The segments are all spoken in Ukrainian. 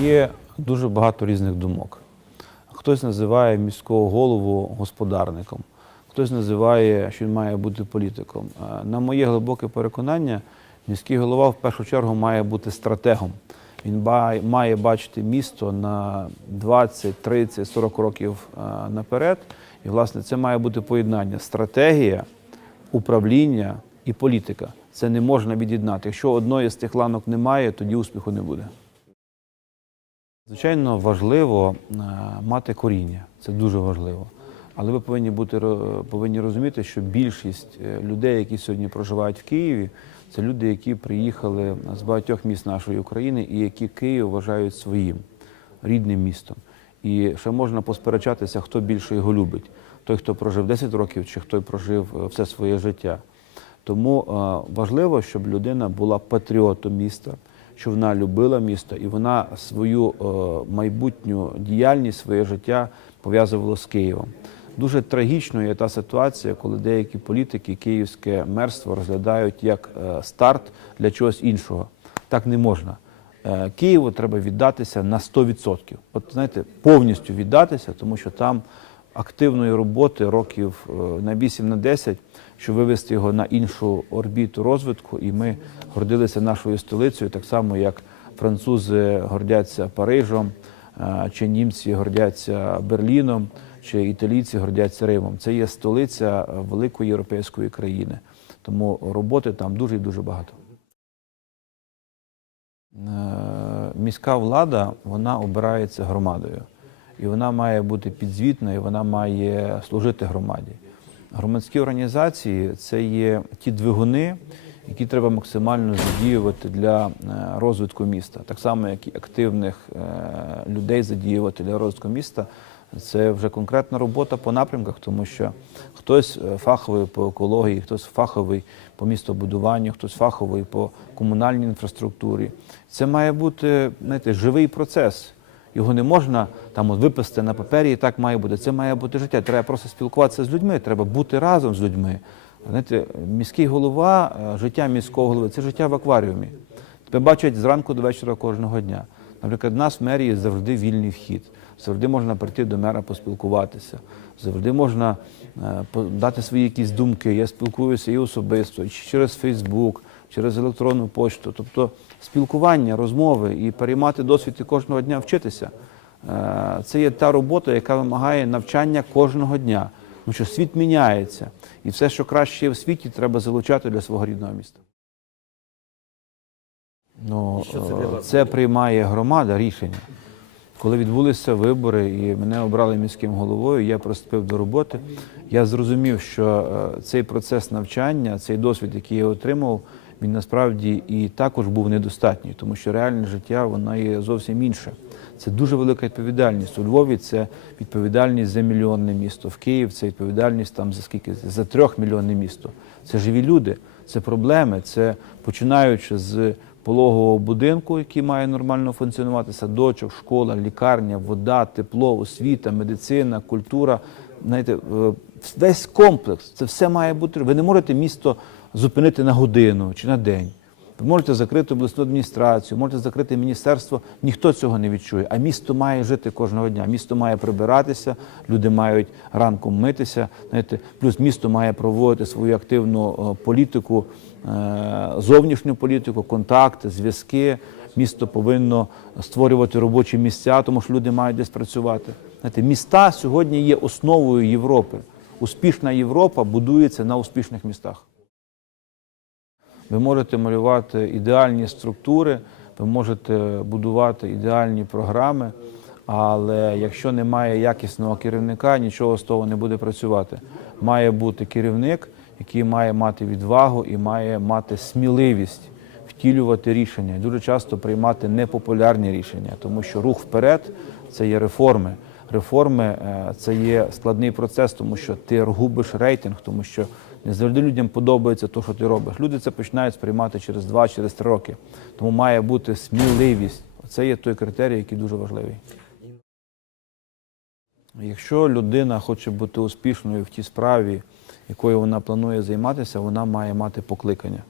Є дуже багато різних думок. Хтось називає міського голову господарником, хтось називає, що він має бути політиком. Е, На моє глибоке переконання, міський голова в першу чергу має бути стратегом. Він має бачити місто на 20, 30, 40 років е, наперед. І, власне, це має бути поєднання стратегія, управління і політика. Це не можна від'єднати. Якщо одної з тих ланок немає, тоді успіху не буде. Звичайно, важливо е, мати коріння. Це дуже важливо. Але ви повинні бути повинні розуміти, що більшість е, людей, які сьогодні проживають в Києві, це люди, які приїхали з багатьох міст нашої України і які Київ вважають своїм рідним містом. І ще можна посперечатися, хто більше його любить: той, хто прожив 10 років, чи хто прожив е, все своє життя. Тому важливо, щоб людина була патріотом міста, щоб вона любила місто і вона свою е, майбутню діяльність, своє життя пов'язувала з Києвом. Дуже трагічною є та ситуація, коли деякі політики київське мерство розглядають як е, старт для чогось іншого. Так не можна. Е, Києву треба віддатися на 100%. От знаєте, повністю віддатися, тому що там активної роботи років на 8 на 10, щоб вивести його на іншу орбіту розвитку. І ми гордилися нашою столицею, так само як французи гордяться Парижем, е, чи німці гордяться Берліном, чи італійці гордяться Римом. Це є столиця е, великої європейської країни. Тому роботи там дуже і дуже багато. Е, Міська влада вона обирається громадою, і вона має бути підзвітна, і вона має служити громаді. Громадські організації це є ті двигуни, які треба максимально задіювати для е, розвитку міста, так само як і активних е, людей задіювати для розвитку міста. Це вже конкретна робота по напрямках, тому що хтось е, фаховий по екології, хтось фаховий по містобудуванню, хтось фаховий по комунальній інфраструктурі. Це має бути знаєте, живий процес. Його не можна там от виписати на папері, і так має бути. Це має бути життя. Треба просто спілкуватися з людьми, треба бути разом з людьми. Знаєте, міський голова, е, життя міського голови це життя в акваріумі. Тебе бачать зранку до вечора кожного дня. Наприклад, в нас в мерії завжди вільний вхід. Завжди можна прийти до мера поспілкуватися, завжди можна е, дати свої якісь думки. Я спілкуюся і особисто, і через Фейсбук, через електронну почту. Тобто спілкування, розмови і переймати досвід і кожного дня вчитися. Е, Це є та робота, яка вимагає навчання кожного дня. Тому що світ міняється, і все, що краще є в світі, треба залучати для свого рідного міста. Ну, це е, це приймає громада рішення. Коли відбулися вибори і мене обрали міським головою, я приступив до роботи. Я зрозумів, що е, цей процес навчання, цей досвід, який я отримав, він насправді і також був недостатній, тому що реальне життя воно є зовсім інше. Це дуже велика відповідальність. У Львові це відповідальність за мільйонне місто. В Київ це відповідальність там за скільки за трьохмільйонне місто. Це живі люди, це проблеми. Це починаючи з пологового будинку, який має нормально функціонувати, садочок, школа, лікарня, вода, тепло, освіта, медицина, культура. Знаєте, е, весь комплекс. Це все має бути. Ви не можете місто зупинити на годину чи на день. Ви можете закрити обласну адміністрацію, можете закрити міністерство, ніхто цього не відчує. А місто має жити кожного дня. Місто має прибиратися, люди мають ранком митися. Знаєте, плюс місто має проводити свою активну е, політику, е, зовнішню політику, контакти, зв'язки. Місто повинно створювати робочі місця, тому що люди мають десь працювати. Знаєте, міста сьогодні є основою Європи. Успішна Європа будується на успішних містах. Ви можете малювати ідеальні структури, ви можете будувати ідеальні програми, але якщо немає якісного керівника, нічого з того не буде працювати. Має бути керівник, який має мати відвагу і має мати сміливість втілювати рішення, дуже часто приймати непопулярні рішення, тому що рух вперед це є реформи. Реформи е, це є складний процес, тому що ти губиш рейтинг, тому що не завжди людям подобається те, що ти робиш. Люди це починають сприймати через два, через три роки. Тому має бути сміливість. Це є той критерій, який дуже важливий. Якщо людина хоче бути успішною в тій справі, якою вона планує займатися, вона має мати покликання.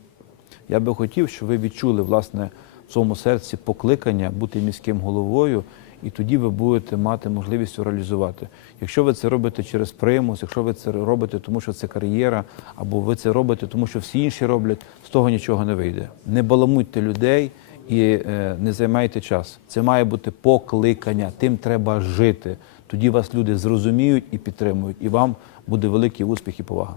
Я би хотів, щоб ви відчули власне в своєму серці покликання бути міським головою, і тоді ви будете мати можливість реалізувати. Якщо ви це робите через примус, якщо ви це робите, тому що це кар'єра, або ви це робите, тому що всі інші роблять, з того нічого не вийде. Не баламуйте людей і е, не займайте час. Це має бути покликання, тим треба жити. Тоді вас люди зрозуміють і підтримують, і вам буде великий успіх і повага.